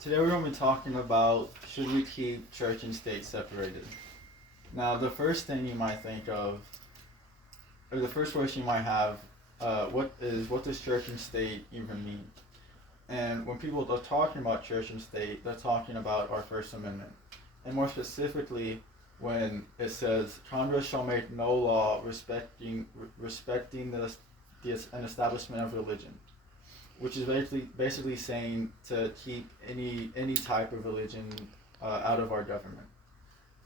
Today we're going to be talking about should we keep church and state separated. Now, the first thing you might think of, or the first question you might have, what does church and state even mean? And when people are talking about church and state, they're talking about our First Amendment, and more specifically, when it says Congress shall make no law respecting an establishment of religion, which is basically saying to keep any type of religion out of our government.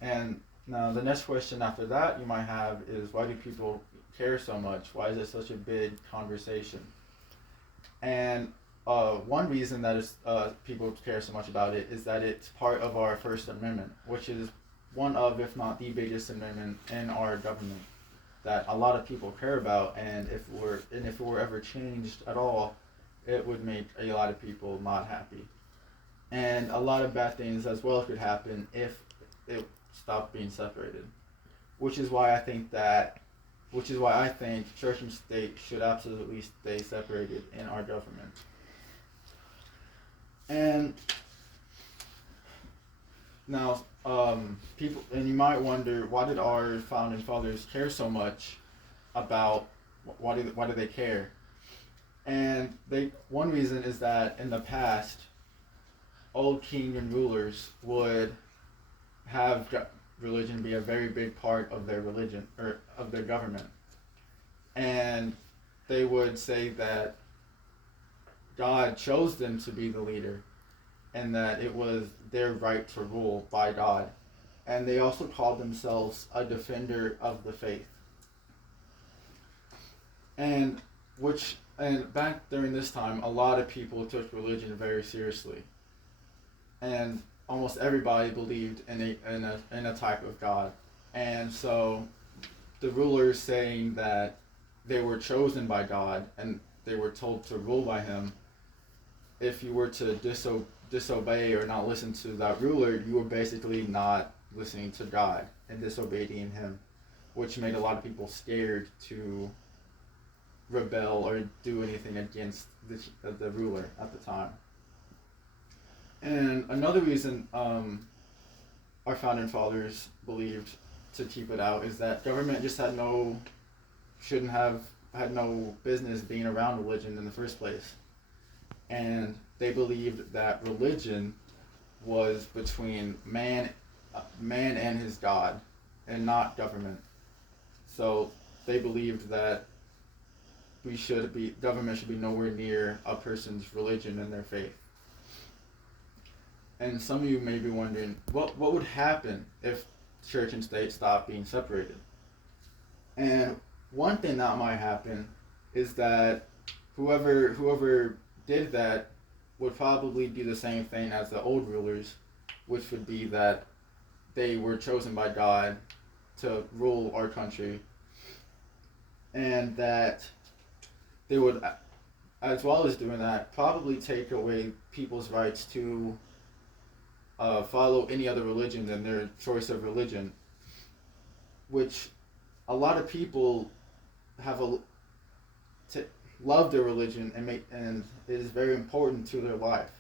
And now the next question after that you might have is, why do people care so much? Why is it such a big conversation? And one reason that people care so much about it is that it's part of our First Amendment, which is one of, if not the biggest amendment in our government that a lot of people care about. And if it were ever changed at all, it would make a lot of people not happy. And a lot of bad things as well could happen if it stopped being separated. Which is why I think church and state should absolutely stay separated in our government. And now, people, and you might wonder, why did our founding fathers care so much about, why do they care? And one reason is that in the past, old king and rulers would have religion be a very big part of their religion or of their government, and they would say that God chose them to be the leader, and that it was their right to rule by God, and they also called themselves a defender of the faith, and back during this time, a lot of people took religion very seriously, and almost everybody believed in a type of God. And so the rulers saying that they were chosen by God and they were told to rule by Him, if you were to disobey or not listen to that ruler, you were basically not listening to God and disobeying Him, which made a lot of people scared to rebel or do anything against the ruler at the time. And another reason our founding fathers believed to keep it out is that government just had no business being around religion in the first place. And they believed that religion was between man and his God, and not government. So they believed that government should be nowhere near a person's religion and their faith. And some of you may be wondering, what would happen if church and state stopped being separated? And one thing that might happen is that whoever did that would probably do the same thing as the old rulers, which would be that they were chosen by God to rule our country, and that they would, as well as doing that, probably take away people's rights to follow any other religion than their choice of religion, which a lot of people love their religion and it is very important to their life.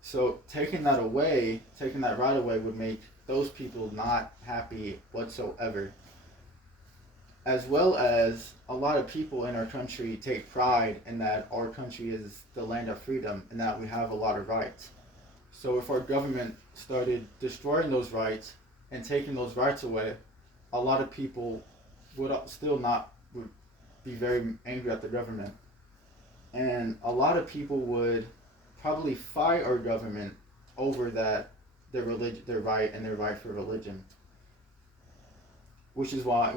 So taking that right away would make those people not happy whatsoever. As well as a lot of people in our country take pride in that our country is the land of freedom and that we have a lot of rights. So if our government started destroying those rights and taking those rights away, a lot of people would be very angry at the government. And a lot of people would probably fight our government over that, their right for religion. Which is why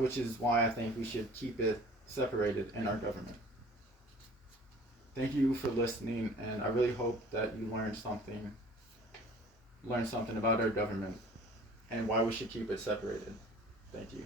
I think we should keep it separated in our government. Thank you for listening, and I really hope that you learned something about our government and why we should keep it separated. Thank you.